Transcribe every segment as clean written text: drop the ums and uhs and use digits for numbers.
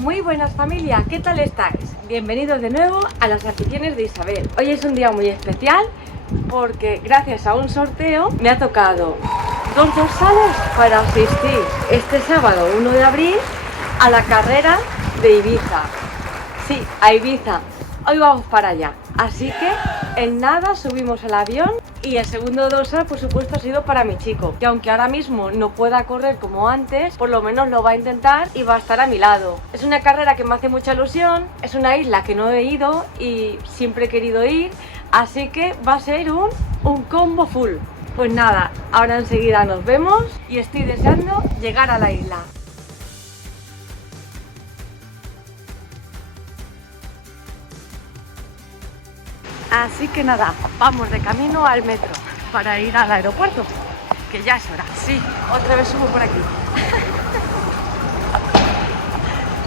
Muy buenas familia, ¿qué tal estáis? Bienvenidos de nuevo a las aficiones de Isabel. Hoy es un día muy especial porque gracias a un sorteo me ha tocado dos dorsales para asistir este sábado 1 de abril a la carrera de Ibiza. Sí, a Ibiza. Hoy vamos para allá. Así que en nada subimos al avión y el segundo dorsal por supuesto ha sido para mi chico, que aunque ahora mismo no pueda correr como antes, por lo menos lo va a intentar y va a estar a mi lado. Es una carrera que me hace mucha ilusión, es una isla que no he ido y siempre he querido ir, así que va a ser un combo full. Pues nada, ahora enseguida nos vemos y estoy deseando llegar a la isla. Así que nada, vamos de camino al metro para ir al aeropuerto, que ya es hora. Sí, otra vez subo por aquí.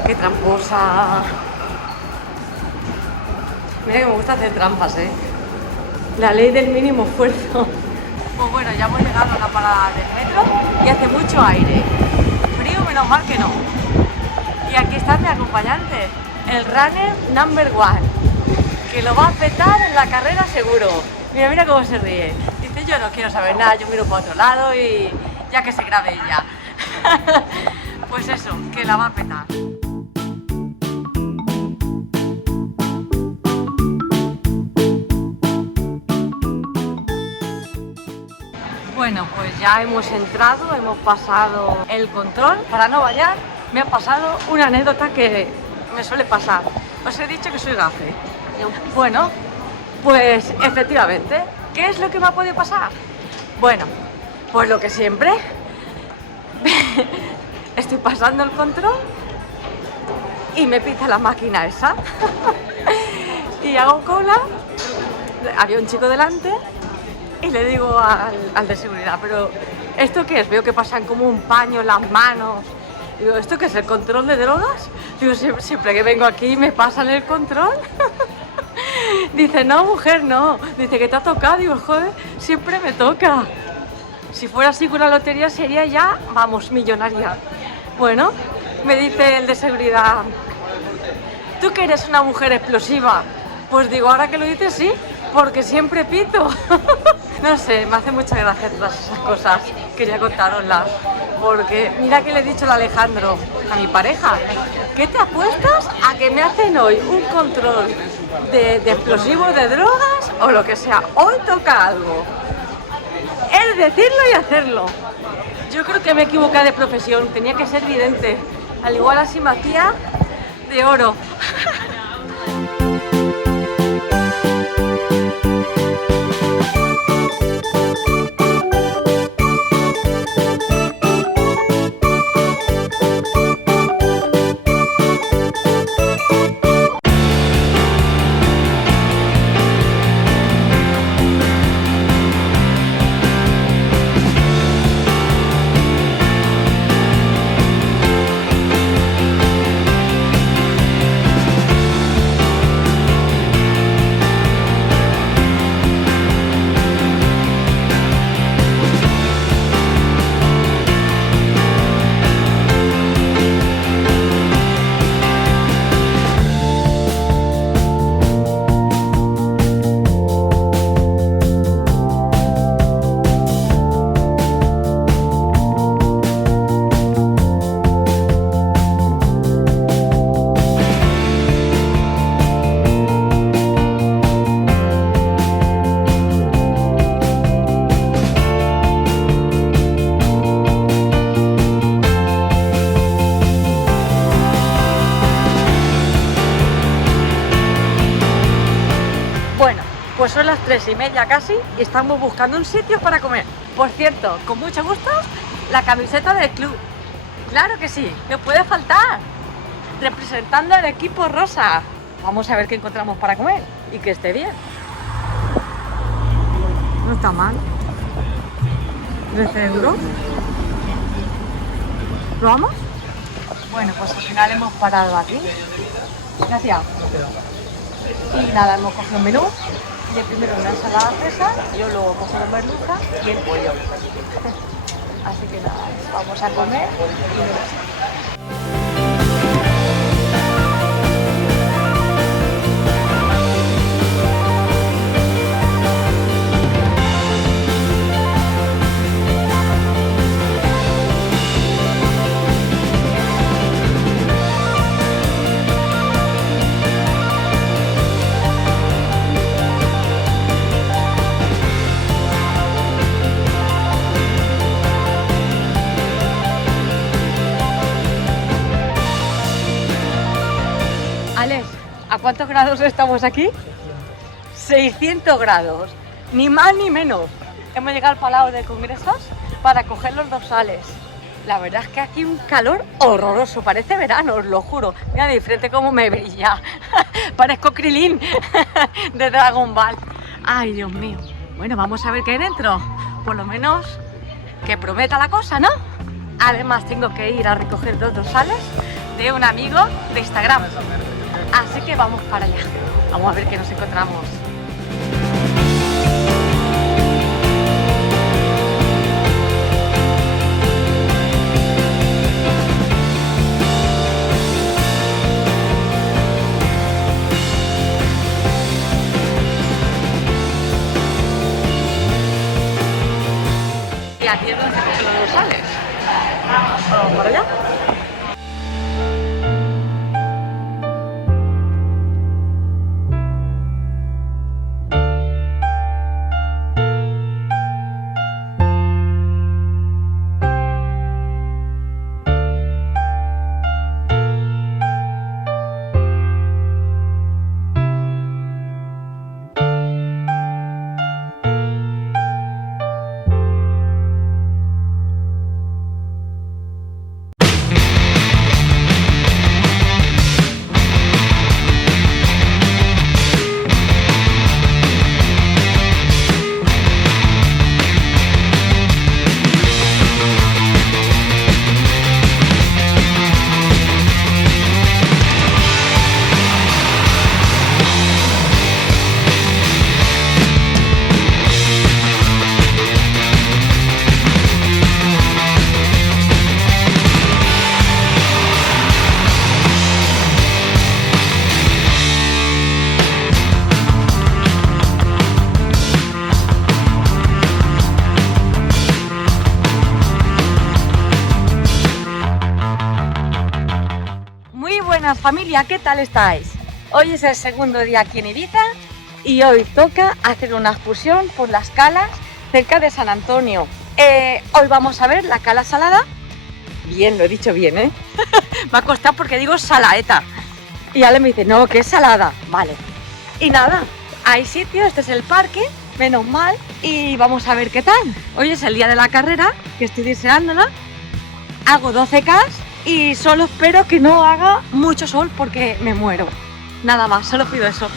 ¡Qué tramposa! Mira que me gusta hacer trampas, ¿eh? La ley del mínimo esfuerzo. Pues bueno, ya hemos llegado a la parada del metro y hace mucho aire. Frío, menos mal que no. Y aquí está mi acompañante, el runner number one, que lo va a petar en la carrera seguro. Mira, mira cómo se ríe. Dice, yo no quiero saber nada, yo miro para otro lado y ya que se grabe ella. Pues eso, que la va a petar. Bueno, pues ya hemos entrado, hemos pasado el control. Para no vallar, me ha pasado una anécdota que me suele pasar. Os he dicho que soy gafe. Bueno, pues efectivamente, ¿qué es lo que me ha podido pasar? Bueno, pues lo que siempre, estoy pasando el control y me pita la máquina esa y hago cola, había un chico delante y le digo al de seguridad, pero ¿esto qué es? Veo que pasan como un paño en las manos. Digo, ¿esto qué es? ¿El control de drogas? Digo, siempre que vengo aquí me pasan el control. Dice, no, mujer, no. Dice, que te ha tocado. Digo, joder, siempre me toca. Si fuera así con la lotería sería ya, vamos, millonaria. Bueno, me dice el de seguridad, ¿tú que eres una mujer explosiva? Pues digo, ahora que lo dices, sí, porque siempre pito. No sé, me hace mucha gracia todas esas cosas. Quería contároslas. Porque mira que le he dicho a Alejandro, a mi pareja, ¿qué te apuestas a que me hacen hoy un control de explosivos, de drogas o lo que sea? Hoy toca algo. Es decirlo y hacerlo. Yo creo que me equivoqué de profesión, tenía que ser vidente. Al igual así me hacía de oro. Pues son las 3:30 casi y estamos buscando un sitio para comer. Por cierto, con mucho gusto, la camiseta del club. Claro que sí, no puede faltar. Representando al equipo rosa. Vamos a ver qué encontramos para comer y que esté bien. No está mal. 13 euros. ¿Probamos? Bueno, pues al final hemos parado aquí. Gracias. Y nada, hemos cogido un menú. Y el primero una ensalada César, yo luego cojo la merluza y el pollo. Así que nada, vamos a comer y nos vemos. cuántos grados estamos aquí? 600 grados, ni más ni menos. Hemos llegado al Palau de Congresos para coger los dorsales. La verdad es que aquí un calor horroroso, parece verano, os lo juro. Mira de frente cómo me brilla, parezco Krilin de Dragon Ball. Ay, Dios mío. Bueno, vamos a ver qué hay dentro. Por lo menos que prometa la cosa, ¿no? Además tengo que ir a recoger 2 dorsales de un amigo de Instagram. Así que vamos para allá. Vamos a ver qué nos encontramos. Y aquí es donde se cogen los dorsales. Vamos para allá. Buenas familia, ¿qué tal estáis? Hoy es el segundo día aquí en Ibiza y hoy toca hacer una excursión por las calas cerca de San Antonio. Hoy vamos a ver la cala salada. Bien, lo he dicho bien, ¿eh? Me ha costado porque digo salaeta. Y Ale me dice, no, que es salada. Vale. Y nada, hay sitio, este es el parque, menos mal, y vamos a ver qué tal. Hoy es el día de la carrera, que estoy deseándola. Hago 12K. Y solo espero que no haga mucho sol porque me muero. Nada más, solo pido eso.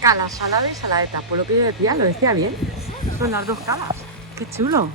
Cala, salada y salaeta, por lo que yo decía, lo decía bien. Son las 2 calas. ¡Qué chulo!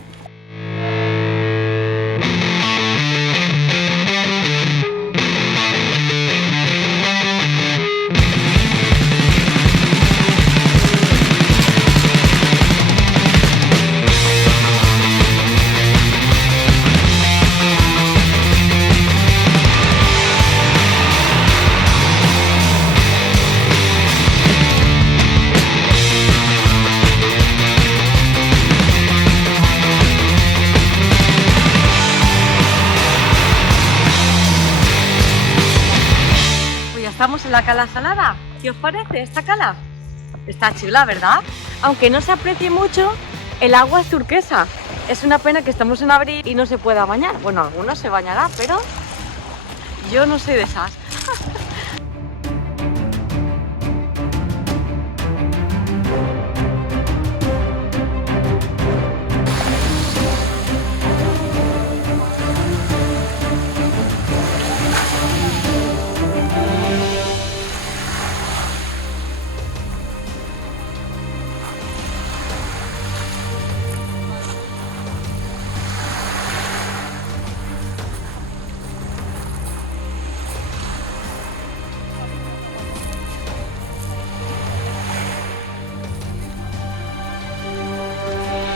Estamos en la cala salada. ¿Qué os parece esta cala? Está chula, ¿verdad? Aunque no se aprecie mucho, el agua es turquesa. Es una pena que estamos en abril y no se pueda bañar. Bueno, algunos se bañarán, pero yo no soy de esas.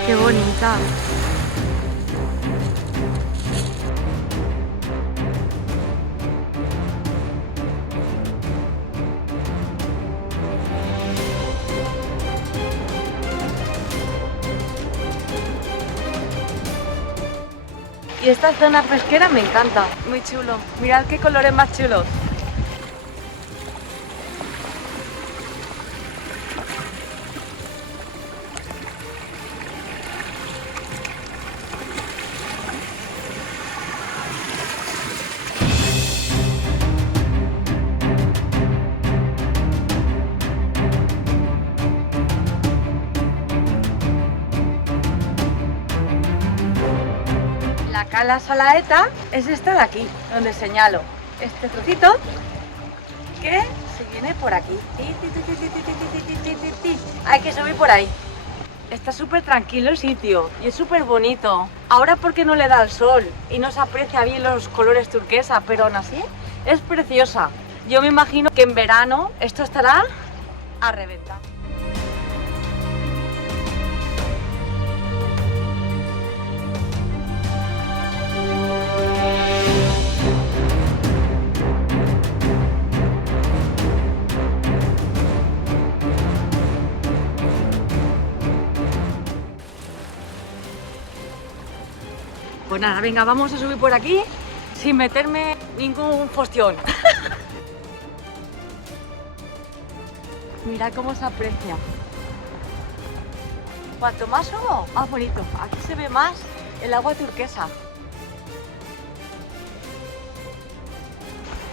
¡Qué bonita! Y esta zona pesquera me encanta, muy chulo. Mirad qué colores más chulos. La cala Salaeta es esta de aquí, donde señalo este trocito que se viene por aquí. Hay que subir por ahí. Está súper tranquilo el sitio y es súper bonito. Ahora porque no le da el sol y no se aprecia bien los colores turquesa, pero aún así es preciosa. Yo me imagino que en verano esto estará a reventar. Pues nada, venga, vamos a subir por aquí sin meterme ningún fostión. Mirad cómo se aprecia. Cuanto más subo, más bonito. Aquí se ve más el agua turquesa.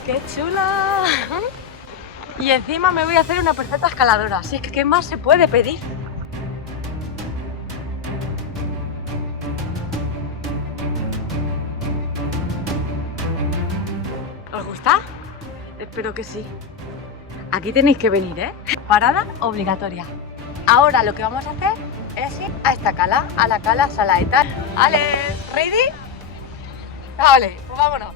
¡Qué chula! Y encima me voy a hacer una perfecta escaladora. Así que, ¿qué más se puede pedir? ¿Os gusta? Espero que sí. Aquí tenéis que venir, ¿eh? Parada obligatoria. Ahora lo que vamos a hacer es ir a esta cala, a la cala Salaeta. ¿Vale? ¿Ready? Vale, pues vámonos.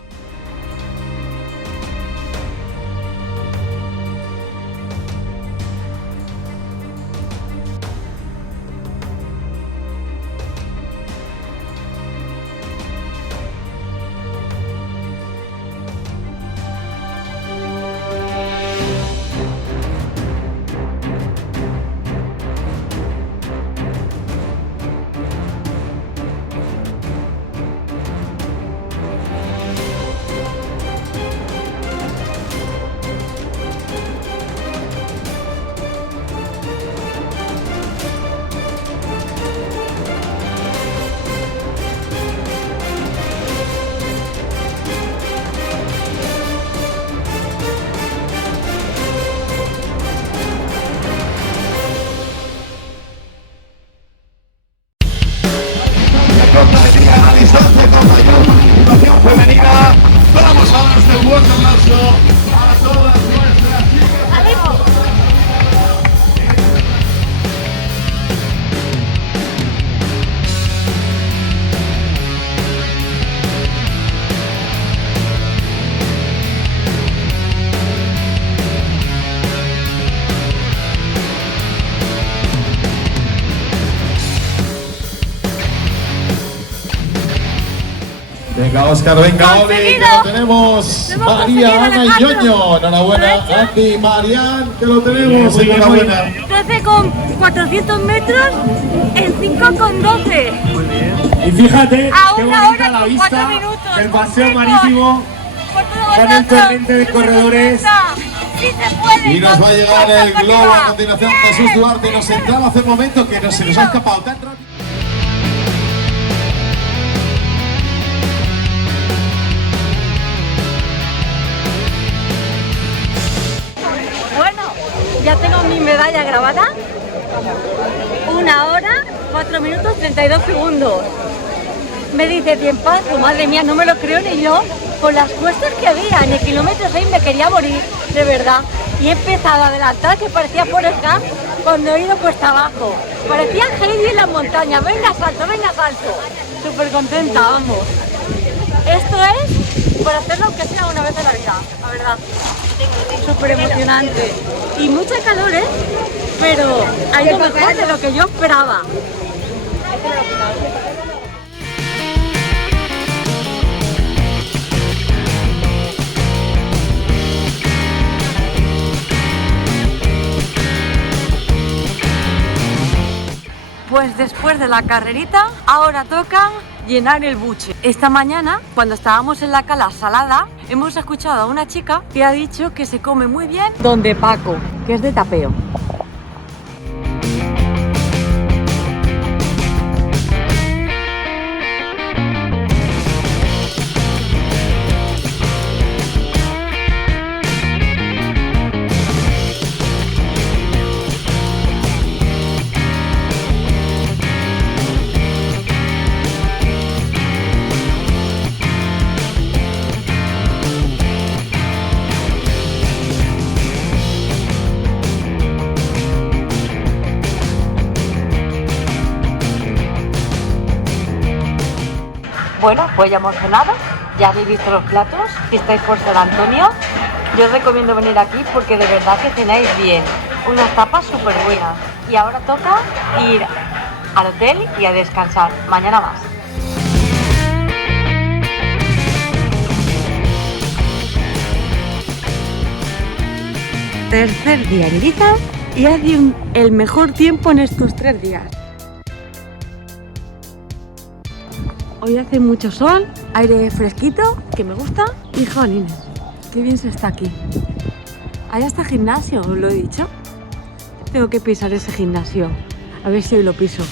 Femenina, vamos a dar este buen aplauso a todas nuestras chicas. Venga, Óscar, venga, Oli, que lo tenemos. María, Ana y Ñoño. Enhorabuena, Andy, Marian, que lo tenemos. Enhorabuena. 13,400 metros en 5,12. Y fíjate A qué una bonita hora la con vista 4 minutos. del paseo marítimo con el torrente de corredores. Sí se puede. Y nos va a llegar el globo a continuación. Jesús Duarte nos entraba hace un momento que se nos ha escapado tan rápido. Bueno, ya tengo mi medalla grabada. 1 hora, 4 minutos, 32 segundos. Me dice tiempazo, madre mía, no me lo creo ni yo. Con las cuestas que había en el kilómetro 6 me quería morir, de verdad. Y he empezado a adelantar que parecía Forrest Gump cuando he ido cuesta abajo. Parecía Heidi en las montañas. Venga, salto, venga, salto. Súper contenta, vamos. Esto es por hacerlo aunque sea una vez en la vida, la verdad. Súper emocionante. Y mucha calor, ¿eh? Pero ha ido mejor de lo que yo esperaba. Pues después de la carrerita, ahora toca llenar el buche. Esta mañana, cuando estábamos en la cala Salada, hemos escuchado a una chica que ha dicho que se come muy bien donde Paco, que es de Tapeo. Bueno, pues ya hemos cenado, ya habéis visto los platos. Si estáis por San Antonio, yo os recomiendo venir aquí porque de verdad que cenáis bien. Unas tapas súper buenas. Y ahora toca ir al hotel y a descansar. Mañana más. Tercer día en Ibiza y hace el mejor tiempo en estos 3 días. Hoy hace mucho sol, aire fresquito, que me gusta. Y jolines, qué bien se está aquí. Allá está gimnasio, os lo he dicho. Tengo que pisar ese gimnasio. A ver si hoy lo piso.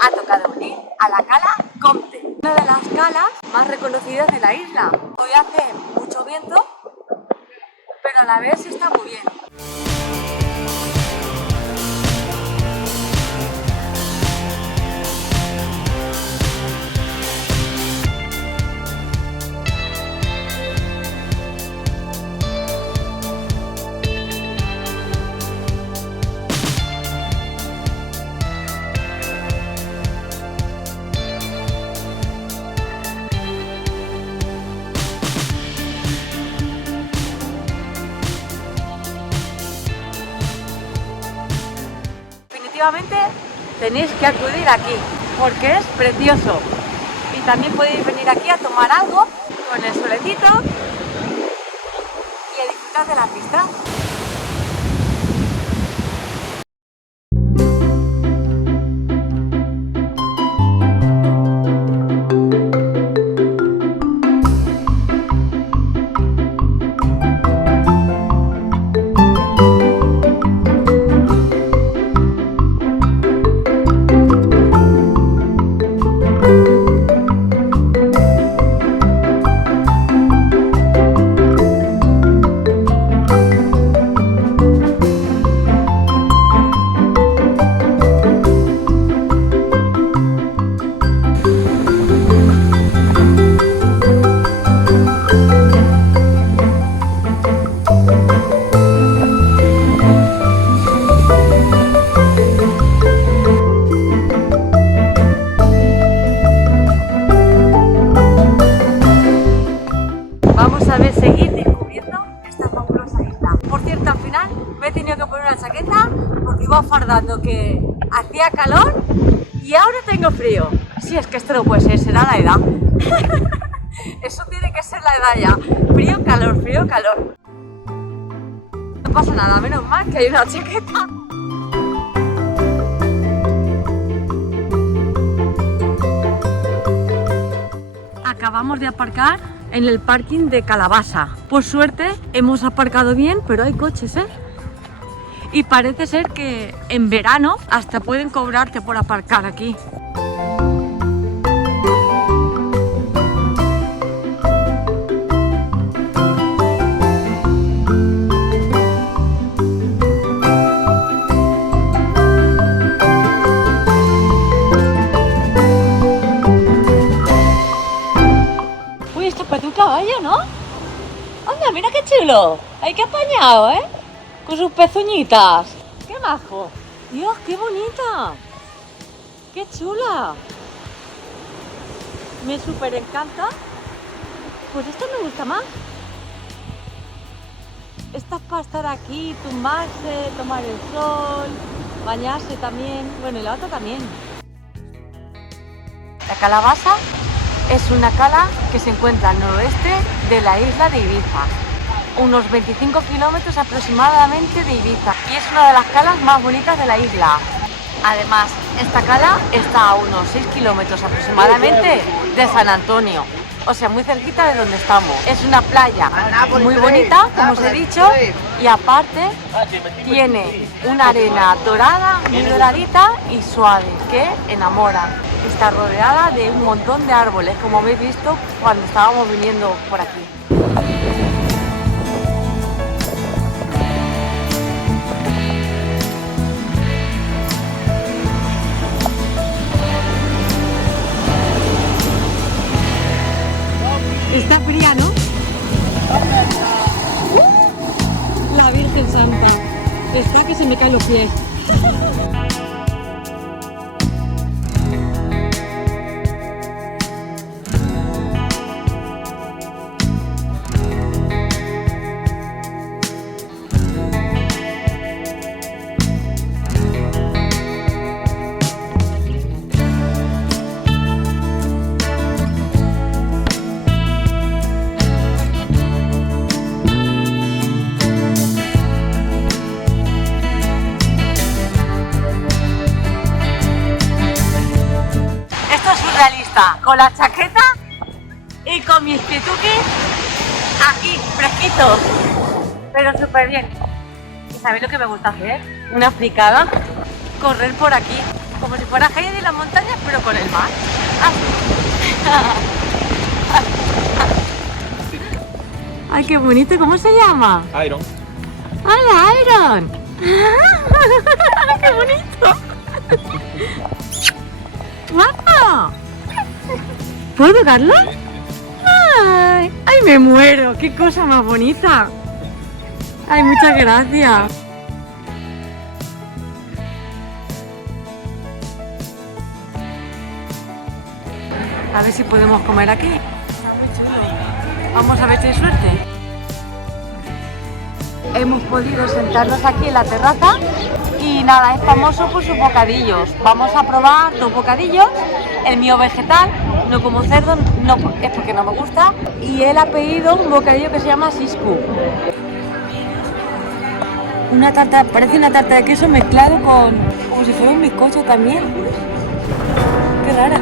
Ha tocado venir a la cala Comte, una de las calas más reconocidas de la isla. Hoy hace mucho viento, pero a la vez está muy bien. Definitivamente tenéis que acudir aquí porque es precioso y también podéis venir aquí a tomar algo con el solecito y a disfrutar de la vista. Vamos a ver, seguir descubriendo esta fabulosa isla. Por cierto, al final me he tenido que poner una chaqueta porque iba fardando que hacía calor y ahora tengo frío. Sí, es que esto no puede ser, será la edad. Eso tiene que ser la edad ya. Frío, calor. No pasa nada, menos mal que hay una chaqueta. Acabamos de aparcar en el parking de Calabasa. Por suerte hemos aparcado bien, pero hay coches, ¿eh? Y parece ser que en verano hasta pueden cobrarte por aparcar aquí. Uy, esto parece un caballo, ¿no? ¡Anda, mira qué chulo! ¡Ay, qué apañado, eh! con sus pezuñitas. ¡Qué majo! ¡Dios, qué bonita! ¡Qué chula! Me súper encanta. Pues esta me gusta más. Esta es para estar aquí, tumbarse, tomar el sol, bañarse también. Bueno, y la otra también. La Calabaza es una cala que se encuentra al noroeste de la isla de Ibiza, unos 25 kilómetros aproximadamente de Ibiza, y es una de las calas más bonitas de la isla. Además, esta cala está a unos 6 kilómetros aproximadamente de San Antonio, o sea, muy cerquita de donde estamos. Es una playa muy bonita, como os he dicho, y aparte tiene una arena dorada, muy doradita y suave, que enamora. Está rodeada de un montón de árboles, como habéis visto cuando estábamos viniendo por aquí. Está fría, ¿no? La Virgen Santa. Está que se me caen los pies. Con la chaqueta y con mis pituquis aquí, fresquitos, pero súper bien. ¿Y sabéis lo que me gusta hacer? Una fricada, correr por aquí, como si fuera Heidi de las montañas, pero con el mar. Ay, qué bonito, ¿cómo se llama? Iron. ¡Hola, Iron! ¡Qué bonito! ¡Guapo! ¿Puedo tocarlo? ¡Ay! ¡Ay, me muero! ¡Qué cosa más bonita! ¡Ay, muchas gracias! A ver si podemos comer aquí. Está muy chulo. Vamos a ver si hay suerte. Hemos podido sentarnos aquí en la terraza y nada, es famoso por sus bocadillos. Vamos a probar 2 bocadillos. El mío vegetal, no como cerdo, no, es porque no me gusta. Y él ha pedido un bocadillo que se llama siscu. Una tarta, parece una tarta de queso mezclado con, como si fuera un bizcocho también. Qué rara.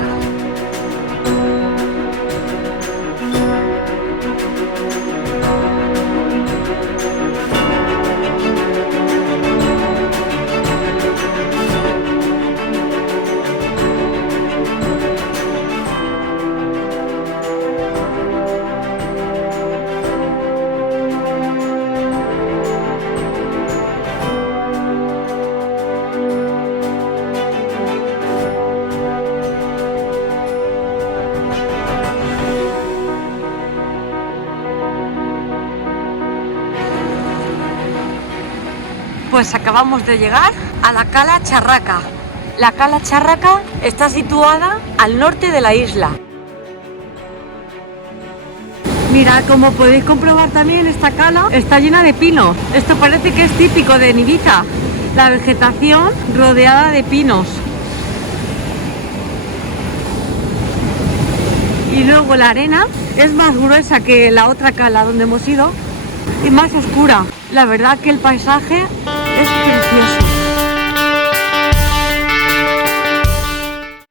Pues acabamos de llegar a la Cala Charraca. La Cala Charraca está situada al norte de la isla. Mirad, como podéis comprobar también, esta cala está llena de pinos. Esto parece que es típico de Ibiza, la vegetación rodeada de pinos. Y luego la arena es más gruesa que la otra cala donde hemos ido y más oscura. La verdad que el paisaje es precioso.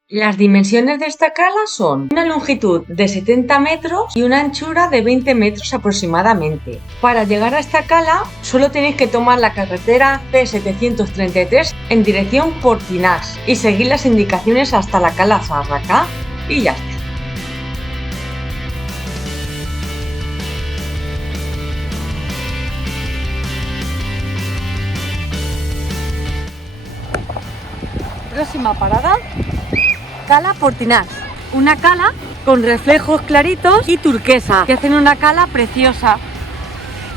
Las dimensiones de esta cala son una longitud de 70 metros y una anchura de 20 metros aproximadamente. Para llegar a esta cala solo tenéis que tomar la carretera C733 en dirección Portinás y seguir las indicaciones hasta la Cala Charraca y ya está. Próxima parada, Cala Portinás. Una cala con reflejos claritos y turquesa, que hacen una cala preciosa.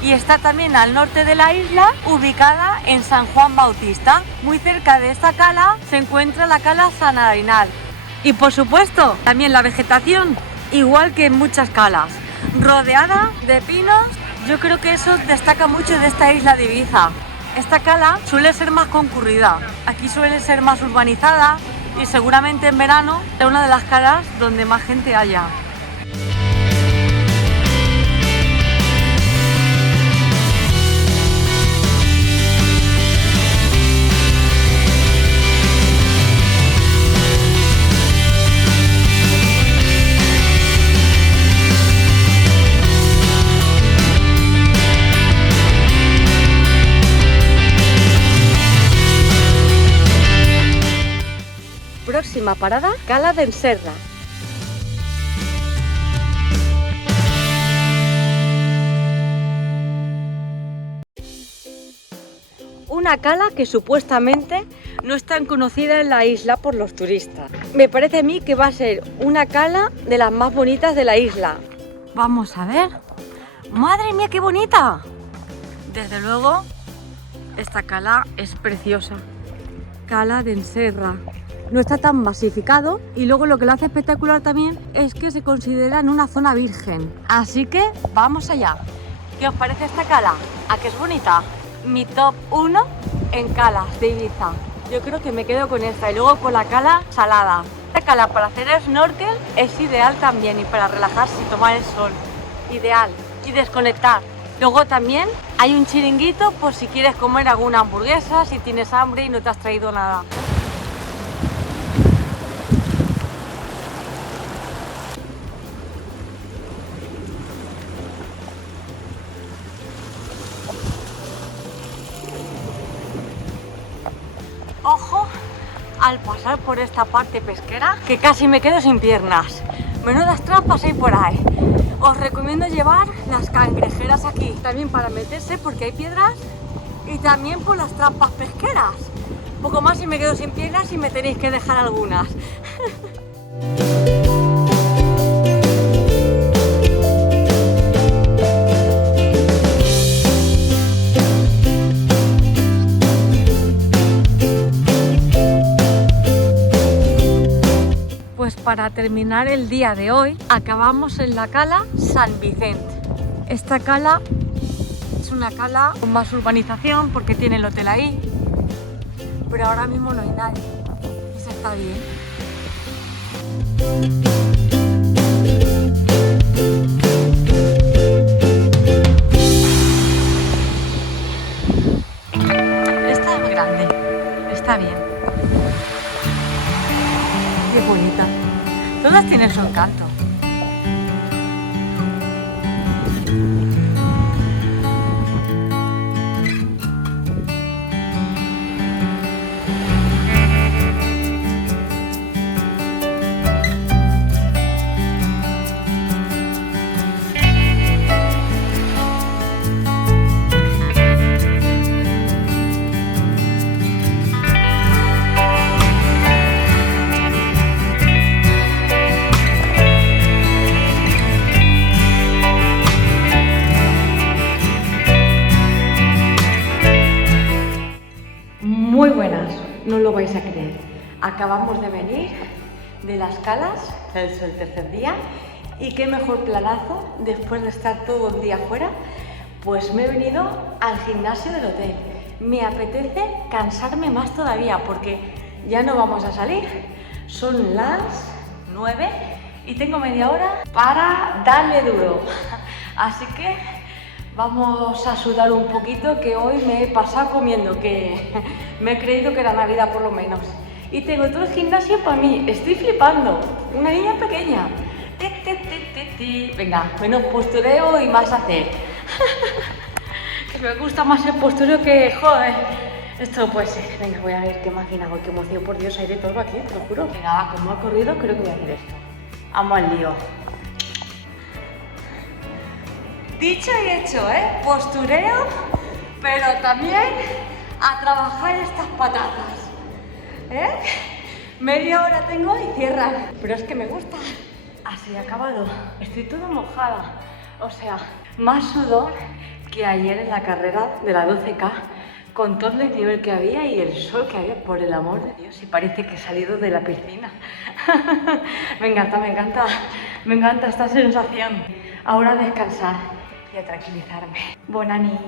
y está también al norte de la isla, ubicada en San Juan Bautista. Muy cerca de esta cala se encuentra la cala San Arenal. Y por supuesto, también la vegetación, igual que en muchas calas, rodeada de pinos. Yo creo que eso destaca mucho de esta isla de Ibiza. Esta cala suele ser más concurrida, aquí suele ser más urbanizada y seguramente en verano es una de las calas donde más gente haya. Próxima parada, Cala d'Enserra. Una cala que supuestamente no es tan conocida en la isla por los turistas. Me parece a mí que va a ser una cala de las más bonitas de la isla. Vamos a ver. ¡Madre mía, qué bonita! Desde luego, esta cala es preciosa. Cala d'Enserra. No está tan masificado y luego lo que lo hace espectacular también es que se considera en una zona virgen. Así que vamos allá. ¿Qué os parece esta cala? ¿A qué es bonita? Mi top 1 en calas de Ibiza. Yo creo que me quedo con esta y luego con la cala Salada. Esta cala para hacer snorkel es ideal también y para relajarse y tomar el sol. Ideal. Y desconectar. Luego también hay un chiringuito por si quieres comer alguna hamburguesa, si tienes hambre y no te has traído nada. Ojo al pasar por esta parte pesquera, que casi me quedo sin piernas. Menudas trampas hay por ahí. Os recomiendo llevar las cangrejeras aquí, también para meterse porque hay piedras y también por las trampas pesqueras. Poco más y me quedo sin piernas y me tenéis que dejar algunas. Para terminar el día de hoy, acabamos en la cala San Vicente. Esta cala es una cala con más urbanización porque tiene el hotel ahí, pero ahora mismo no hay nadie y se está bien. Esta es muy grande, está bien. Qué bonita. Todas tienen su encanto. Muy buenas, no lo vais a creer. Acabamos de venir de las calas, es el tercer día, y qué mejor planazo después de estar todo el día fuera. Pues me he venido al gimnasio del hotel. Me apetece cansarme más todavía porque ya no vamos a salir. Son las 9 y tengo media hora para darle duro. Así que vamos a sudar un poquito, que hoy me he pasado comiendo, que me he creído que era Navidad por lo menos. Y tengo todo el gimnasio para mí, estoy flipando, una niña pequeña. Venga, menos postureo y más hacer. Que me gusta más el postureo que, joder, esto no puede ser. Venga, voy a ver qué máquina hago, qué emoción, por Dios, hay de todo aquí, te lo juro. Venga, va, como ha corrido, creo que voy a hacer esto. Vamos al lío. Dicho y hecho, ¿eh? Postureo, pero también a trabajar estas patatas, ¿eh? Media hora tengo y cierran, pero es que me gusta. Así he acabado, estoy toda mojada, o sea, más sudor que ayer en la carrera de la 12K, con todo el nivel que había y el sol que había, por el amor de Dios, y parece que he salido de la piscina. Me encanta esta sensación. Ahora a descansar y a tranquilizarme. Bona nit.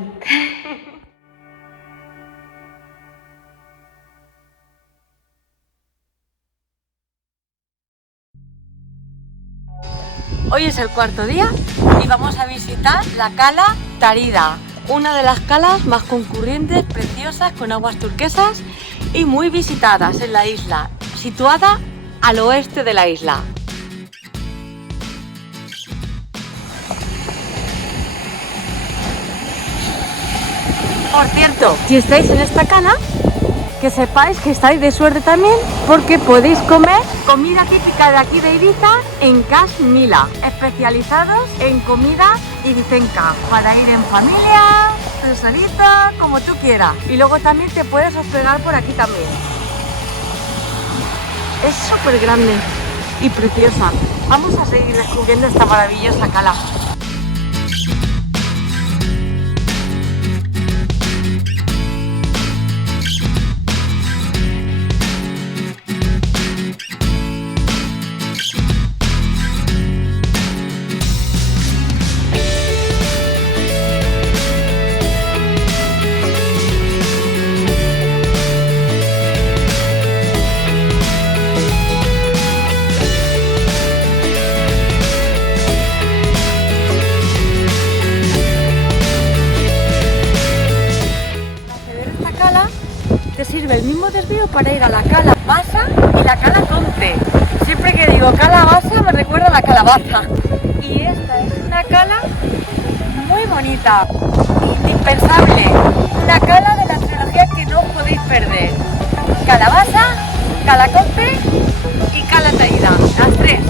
Hoy es el cuarto día y vamos a visitar la Cala Tarida, una de las calas más concurrentes, preciosas, con aguas turquesas y muy visitadas en la isla, situada al oeste de la isla. Por cierto, si estáis en esta cala, que sepáis que estáis de suerte también, porque podéis comer comida típica de aquí de Ibiza en Cas Mila, especializados en comida ibicenca, para ir en familia, en solita, como tú quieras. Y luego también te puedes hospedar por aquí también. Es súper grande y preciosa. Vamos a seguir descubriendo esta maravillosa cala. Te sirve el mismo desvío para ir a la Cala Bassa y la Cala Conte. Siempre que digo Cala Bassa me recuerda a la calabaza. Y esta es una cala muy bonita, indispensable, una cala de la trilogía que no podéis perder. Cala Bassa, Cala Conte y Cala Tarida, las tres.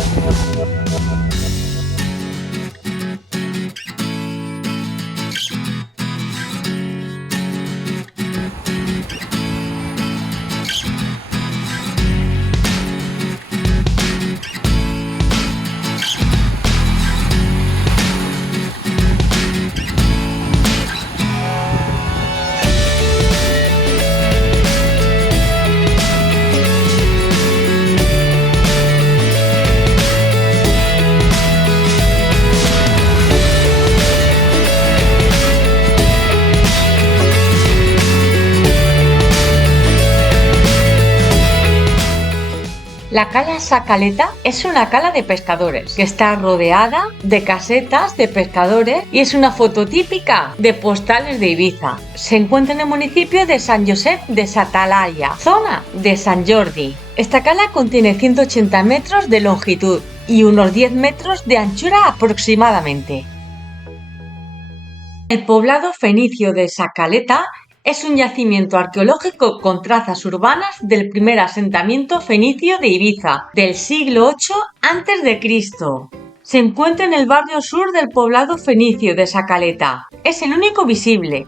La cala Sacaleta es una cala de pescadores que está rodeada de casetas de pescadores y es una foto típica de postales de Ibiza. Se encuentra en el municipio de Sant Josep de sa Talaia, zona de Sant Jordi. Esta cala contiene 180 metros de longitud y unos 10 metros de anchura aproximadamente. El poblado fenicio de Sacaleta es un yacimiento arqueológico con trazas urbanas del primer asentamiento fenicio de Ibiza, del siglo VIII a.C. Se encuentra en el barrio sur del poblado fenicio de Sacaleta. Es el único visible.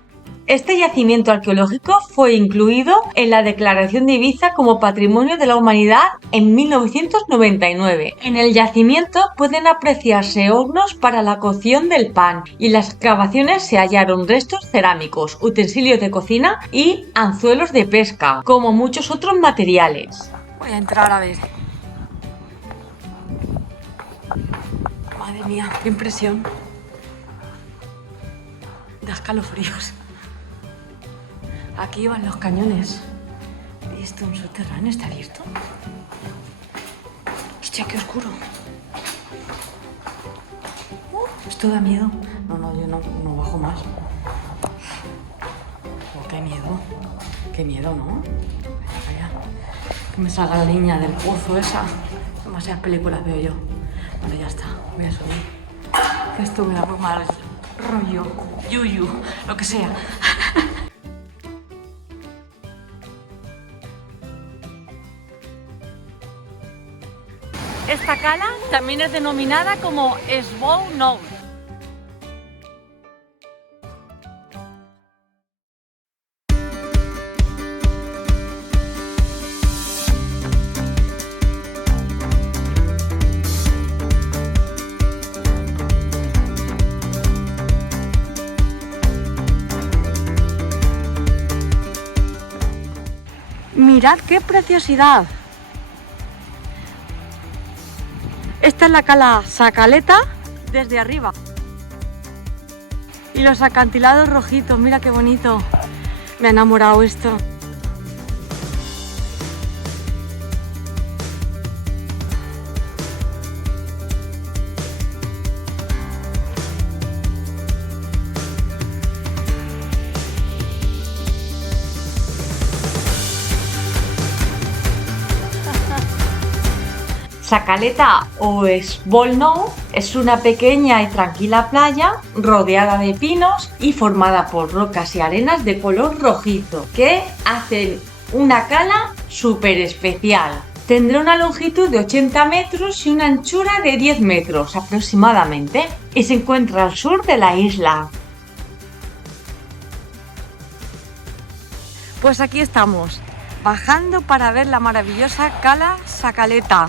Este yacimiento arqueológico fue incluido en la Declaración de Ibiza como Patrimonio de la Humanidad en 1999. En el yacimiento pueden apreciarse hornos para la cocción del pan y en las excavaciones se hallaron restos cerámicos, utensilios de cocina y anzuelos de pesca, como muchos otros materiales. Voy a entrar a ver. Madre mía, qué impresión. Da escalofríos. Aquí van los cañones. ¿Y esto un subterráneo está abierto? Hostia, qué oscuro. Esto da miedo. No, yo no bajo más. Oh, qué miedo. Qué miedo, ¿no? Vaya. Que me salga la niña del pozo esa. Demasiadas películas veo yo. Bueno, ya está. Voy a subir. Que esto me da muy mal rollo. Yuyu. Lo que sea. Esta cala también es denominada como Sbow Nou. Mirad qué preciosidad. Esta es la cala Sacaleta desde arriba. Y los acantilados rojitos, mira qué bonito. Me ha enamorado esto. Sacaleta o Svolnou es una pequeña y tranquila playa rodeada de pinos y formada por rocas y arenas de color rojizo que hacen una cala súper especial. Tendrá una longitud de 80 metros y una anchura de 10 metros aproximadamente y se encuentra al sur de la isla. Pues aquí estamos, bajando para ver la maravillosa cala Sacaleta.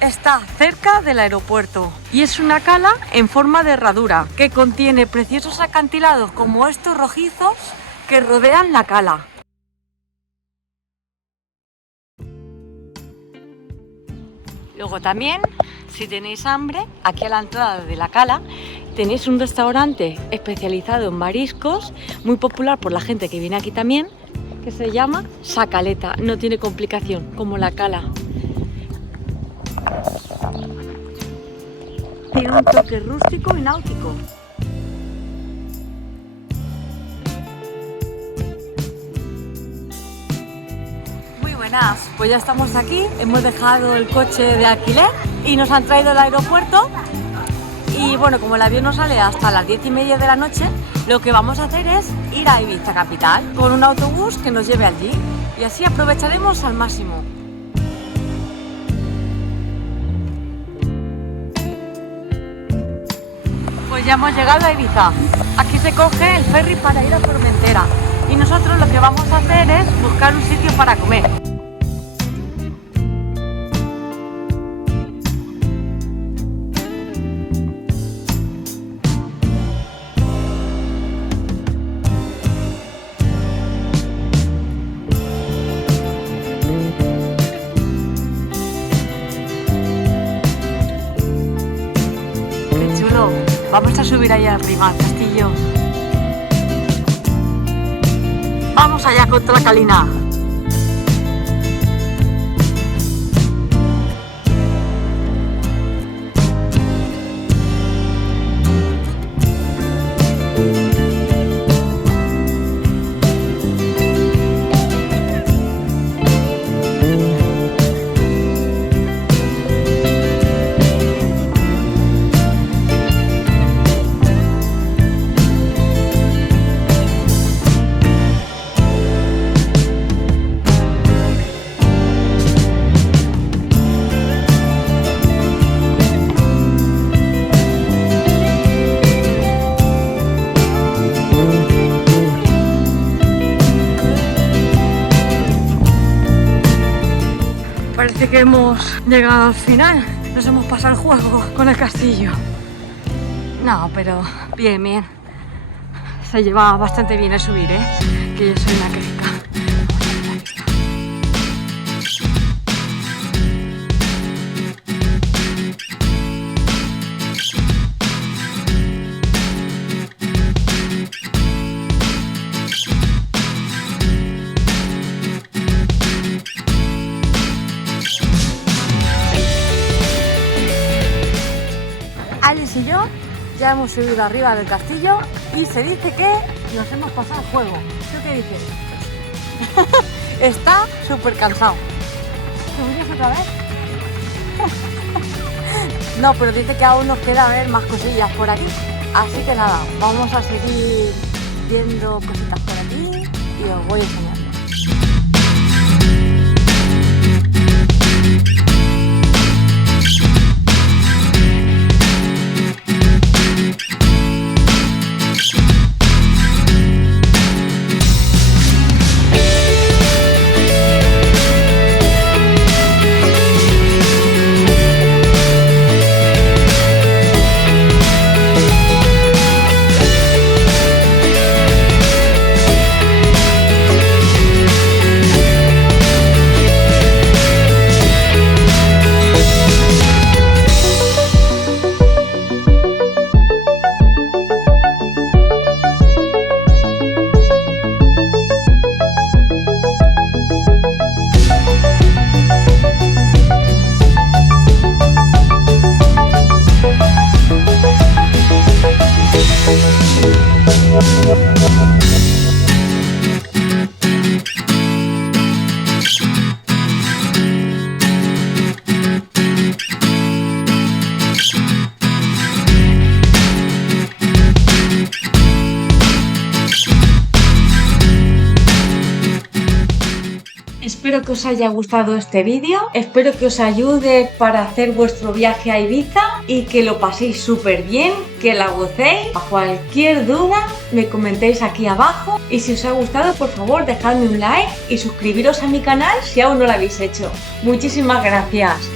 Está cerca del aeropuerto y es una cala en forma de herradura que contiene preciosos acantilados como estos rojizos que rodean la cala. Luego también, si tenéis hambre, aquí a la entrada de la cala tenéis un restaurante especializado en mariscos, muy popular por la gente que viene aquí también, que se llama Sacaleta. No tiene complicación, como la cala. Tiene un toque rústico y náutico. Muy buenas, pues ya estamos aquí, hemos dejado el coche de alquiler y nos han traído al aeropuerto. Y bueno, como el avión no sale hasta las 10:30 de la noche, lo que vamos a hacer es ir a Ibiza capital con un autobús que nos lleve allí y así aprovecharemos al máximo. Pues ya hemos llegado a Ibiza. Aquí se coge el ferry para ir a Formentera y nosotros lo que vamos a hacer es buscar un sitio para comer. ¡Qué chulo! Vamos a subir allá arriba al castillo. Vamos allá contra la calina. Parece que hemos llegado al final, nos hemos pasado el juego con el castillo. No, pero bien, bien. Se lleva bastante bien el subir, que yo soy una crítica. Alice y yo ya hemos subido arriba del castillo y se dice que nos hemos pasado el juego. ¿Tú qué dices? Está súper cansado. ¿Te huyes otra vez? No, pero dice que aún nos queda ver más cosillas por aquí. Así que nada, vamos a seguir viendo cositas por aquí y os voy enseñando. Espero que os haya gustado este vídeo, espero que os ayude para hacer vuestro viaje a Ibiza y que lo paséis súper bien, que la gocéis. A cualquier duda me comentéis aquí abajo y si os ha gustado por favor dejadme un like y suscribiros a mi canal si aún no lo habéis hecho. Muchísimas gracias.